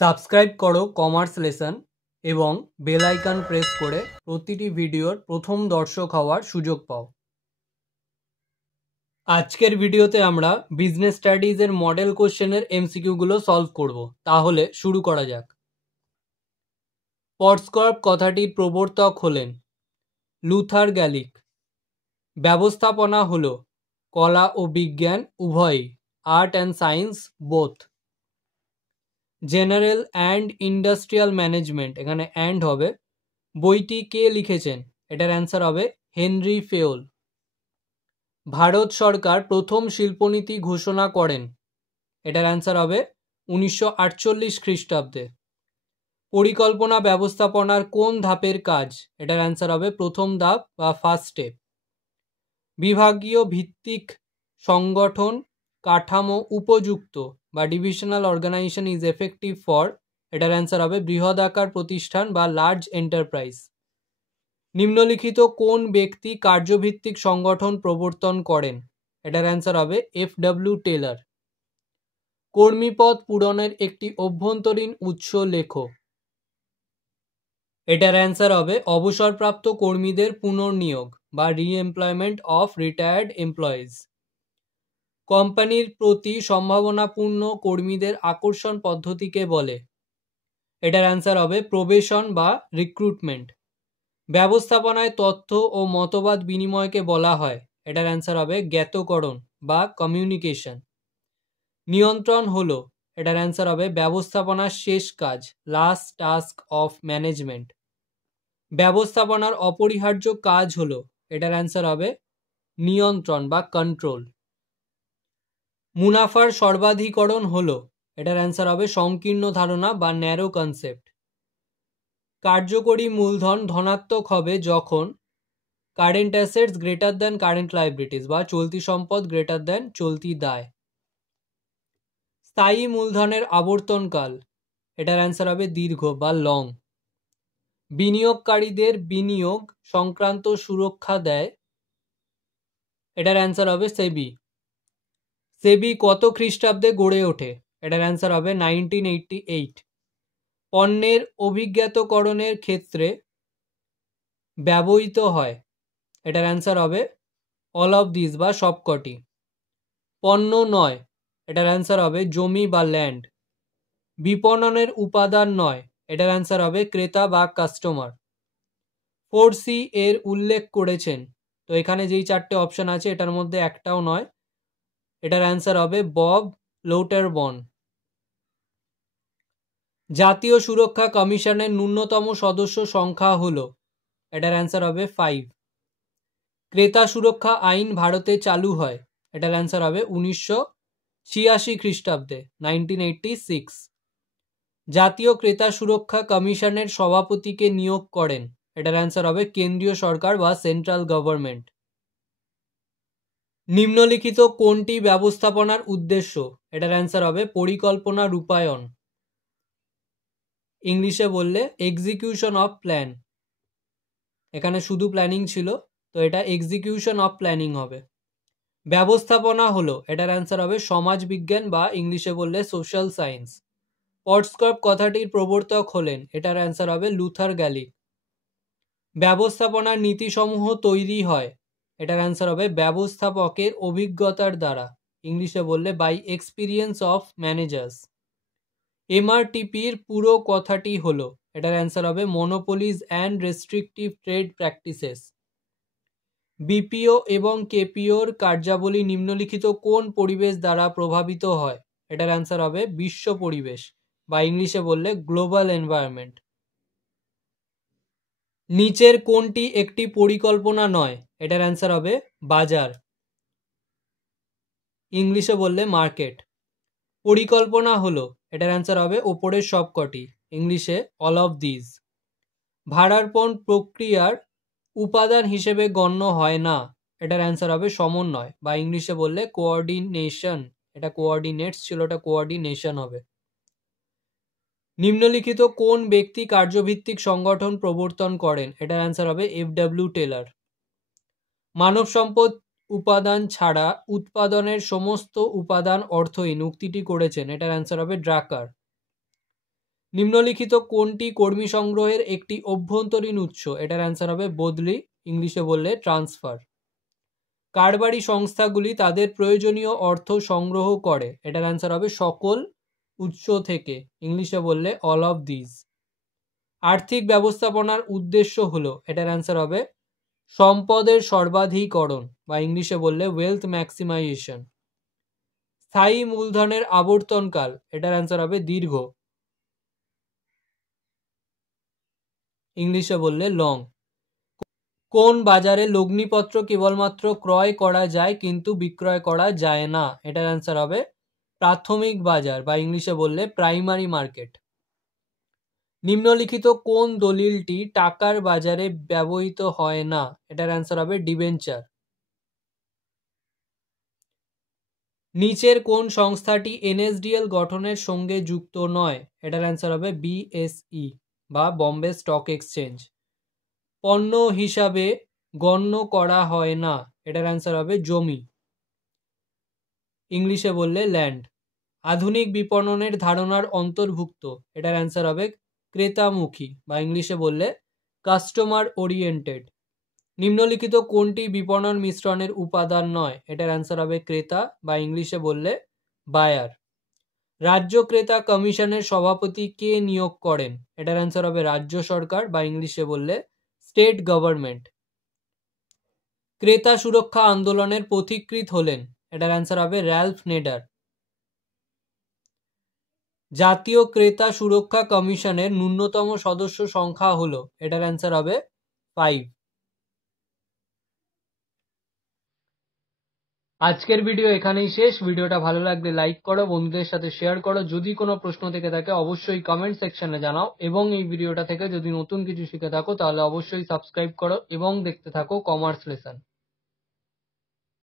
Subscribe করো commerce lesson এবং bell icon press করে প্রতিটি ভিডিওর প্রথম দর্শক হওয়ার সুযোগ পাও। আজকের ভিডিওতে আমরা বিজনেস স্টাডিজের মডেল কোশ্চেনের এমসিকিউগুলো সলভ করব। তাহলে শুরু করা যাক। পটস্কর্প কথাটির প্রবর্তক হলেন লুথার গ্যালিক। ব্যবস্থাপনা হলো কলা ও বিজ্ঞান উভয়ই, art and science both. General and industrial management, এখানে অ্যান্ড হবে, বইটি কে লিখেছেন? এটার অ্যান্সার হবে হেনরি ফেওল। ভারত সরকার প্রথম শিল্পনীতি ঘোষণা করেন, এটার অ্যান্সার হবে 1948 খ্রিস্টাব্দে। পরিকল্পনা ব্যবস্থাপনার কোন ধাপের কাজ? এটার অ্যান্সার হবে প্রথম ধাপ বা ফার্স্ট স্টেপ। বিভাগীয় ভিত্তিক সংগঠন কাঠামো উপযুক্ত বা divisional organization is effective for, এটার অ্যান্সার হবে বৃহদাকার প্রতিষ্ঠান বা লার্জ এন্টারপ্রাইজ। নিম্নলিখিত কোন ব্যক্তি কার্যভিত্তিক সংগঠন প্রবর্তন করেন? এটার অ্যান্সার হবে এফ.ডব্লিউ. টেলর। কর্মীপদ পূরণের একটি অভ্যন্তরীণ উৎস লেখো। এটার অ্যান্সার হবে অবসরপ্রাপ্ত কর্মীদের পুনর্নিয়োগ বা রিএমপ্লয়মেন্ট অফ রিটায়ার্ড এমপ্লয়িজ। কোম্পানির প্রতি সম্ভাবনাপূর্ণ কর্মীদের আকর্ষণ পদ্ধতিকে বলে, এটার অ্যান্সার হবে প্রবেশন বা রিক্রুটমেন্ট। ব্যবস্থাপনায় তথ্য ও মতবাদ বিনিময়কে বলা হয়, এটার অ্যান্সার হবে জ্ঞাতকরণ বা কমিউনিকেশন। নিয়ন্ত্রণ হলো, এটার অ্যান্সার হবে ব্যবস্থাপনার শেষ কাজ, লাস্ট টাস্ক অফ ম্যানেজমেন্ট। ব্যবস্থাপনার অপরিহার্য কাজ হলো, এটার অ্যান্সার হবে নিয়ন্ত্রণ বা কন্ট্রোল। মুনাফার সর্বাধিকরণ হলো, এটার অ্যান্সার হবে সংকীর্ণ ধারণা বা ন্যারো কনসেপ্ট। কার্যকরী মূলধন ধনাত্মক হবে যখন current assets greater than current liabilities বা চলতি সম্পদ গ্রেটার দ্যান চলতি দায়। স্থায়ী মূলধনের আবর্তনকাল, এটার অ্যান্সার হবে দীর্ঘ বা লং। বিনিয়োগকারীদের বিনিয়োগ সংক্রান্ত সুরক্ষা দেয়, এটার অ্যান্সার হবে সেবি। সেবি কত খ্রিস্টাব্দে গড়ে ওঠে? এটার অ্যান্সার হবে 1988। পণ্যের অভিজ্ঞাতকরণের ক্ষেত্রে ব্যবহৃত হয়, এটার অ্যান্সার হবে অল অফ দিস বা সবকটি। পণ্য নয়, এটার অ্যান্সার হবে জমি বা ল্যান্ড। বিপণনের উপাদান নয়, এটার অ্যান্সার হবে ক্রেতা বা কাস্টমার। 4C এর উল্লেখ করেছেন, তো এখানে যেই চারটে অপশন আছে এটার মধ্যে একটাও নয়, এটার অ্যান্সার হবে বব লৌটারবর্ন। জাতীয় সুরক্ষা কমিশনের ন্যূনতম সদস্য সংখ্যা হলো, এটার অ্যান্সার হবে 5। ক্রেতা সুরক্ষা আইন ভারতে চালু হয়, এটার অ্যান্সার হবে 1986 খ্রিস্টাব্দে 1986। জাতীয় ক্রেতা সুরক্ষা কমিশনের সভাপতিকে নিয়োগ করেন, এটার অ্যান্সার হবে কেন্দ্রীয় সরকার বা সেন্ট্রাল গভর্নমেন্ট। নিম্নলিখিত কোনটি ব্যবস্থাপনার উদ্দেশ্য? এটার অ্যান্সার হবে পরিকল্পনা রূপায়ণ। ইংলিশে বললে এক্সিকিউশন অফ প্ল্যান, এখানে শুধু প্ল্যানিং ছিল, তো এটা এক্সিকিউশন অফ প্ল্যানিং হবে। ব্যবস্থাপনা হলো, এটার অ্যান্সার হবে সমাজ বিজ্ঞান বা ইংলিশে বললে সোশ্যাল সায়েন্স। পটস্কর্প কথাটির প্রবর্তক হলেন, এটার অ্যান্সার হবে লুথার গ্যালিক। ব্যবস্থাপনার নীতিসমূহ তৈরি হয়, এটার অ্যান্সার হবে ব্যবস্থাপকের অভিজ্ঞতার দ্বারা, ইংলিশে বললে বাই এক্সপিরিয়েন্স অফ ম্যানেজার্স। এমআরটিপির পুরো কথাটি হলো, এটার অ্যান্সার হবে monopolies and restrictive trade practices. BPO এবং কেপিওর কার্যাবলী নিম্নলিখিত কোন পরিবেশ দ্বারা প্রভাবিত হয়? এটার অ্যান্সার হবে বিশ্ব পরিবেশ বা ইংলিশে বললে গ্লোবাল এনভায়রনমেন্ট। নিচের কোনটি একটি পরিকল্পনা নয়? এটার অ্যান্সার হবে বাজার, ইংলিশে বললে মার্কেট। পরিকল্পনা হলো, এটার অ্যান্সার হবে ওপরের সবকটি, ইংলিশে অল অফ দিস। ভাড়ারপণ প্রক্রিয়ার উপাদান হিসেবে গণ্য হয় না, এটার অ্যান্সার হবে সমন্বয় বা ইংলিশে বললে কোঅর্ডিনেশন, এটা কোঅর্ডিনেটস ছিল, এটা কোঅর্ডিনেশন হবে। নিম্নলিখিত কোন ব্যক্তি কার্যভিত্তিক সংগঠন প্রবর্তন করেন? এটার অ্যান্সার হবে এফ.ডব্লিউ. টেলর। মানব সম্পদ উপাদান ছাড়া উৎপাদনের সমস্ত উপাদান অর্থহীন উক্তিটি করেছেন, এটার অ্যান্সার হবে ড্রাকার। নিম্নলিখিত কোনটি কর্মী সংগ্রহের একটি অভ্যন্তরীণ উৎস? এটার অ্যান্সার হবে বদলি, ইংলিশে বললে ট্রান্সফার। কারবারি সংস্থাগুলি তাদের প্রয়োজনীয় অর্থ সংগ্রহ করে? এটার অ্যান্সার হবে সকল উৎস থেকে, ইংলিশে বললে অল অফ দিস। আর্থিক ব্যবস্থাপনার উদ্দেশ্য হলো? এটার অ্যান্সার হবে সম্পদের সর্বাধিকরণ, বা ইংলিশে বললে ওয়েলথ ম্যাক্সিমাইজেশন। স্থায়ী মূলধনের আবর্তনকাল? এটার অ্যান্সার হবে দীর্ঘ, ইংলিশে বললে লং। কোন বাজারে লগ্নিপত্র কেবলমাত্র ক্রয় করা যায় কিন্তু বিক্রয় করা যায় না? এটার অ্যান্সার হবে প্রাথমিক বাজার, বা ইংলিশে বললে প্রাইমারি মার্কেট। নিম্নলিখিত কোন দলিলটি টাকার বাজারে ব্যবহৃত হয় না? এটার অ্যান্সার হবে ডিবেঞ্চার। নিচের কোন সংস্থাটি এনএসডিএল গঠনের সঙ্গে যুক্ত নয়? এটার অ্যান্সার হবে বিএসই, বা বম্বে স্টক এক্সচেঞ্জ। পণ্য হিসাবে গণ্য করা হয় না? এটার অ্যান্সার হবে জমি, ইংলিশে বললে ল্যান্ড। আধুনিক বিপণনের ধারণার অন্তর্ভুক্ত? এটার অ্যান্সার হবে ক্রেতামুখী, বা ইংলিশে বললে কাস্টমার ওরিয়েন্টেড। নিম্নলিখিত কোনটি বিপণন মিশ্রণের উপাদান নয়? এটার অ্যান্সার হবে ক্রেতা, বা ইংলিশে বললে বায়ার। রাজ্য ক্রেতা কমিশনের সভাপতি কে নিয়োগ করেন? এটার অ্যান্সার হবে রাজ্য সরকার, বা ইংলিশে বললে স্টেট গভর্নমেন্ট। ক্রেতা সুরক্ষা আন্দোলনের পথিকৃৎ হলেন? এটার অ্যান্সার হবে র্যালফ নেডার। জাতীয় ক্রেতা সুরক্ষা কমিশনের ন্যূনতম সদস্য সংখ্যা হলো? এটার অ্যান্সার হবে 5। আজকের ভিডিও এখানেই শেষ। ভিডিওটা ভালো লাগলে লাইক করো, বন্ধুদের সাথে শেয়ার করো। যদি কোনো প্রশ্ন থেকে থাকে অবশ্যই কমেন্ট সেকশনে জানাও, এবং এই ভিডিওটা থেকে যদি নতুন কিছু শিখে থাকো তাহলে অবশ্যই সাবস্ক্রাইব করো এবং দেখতে থাকো কমার্স লেসন।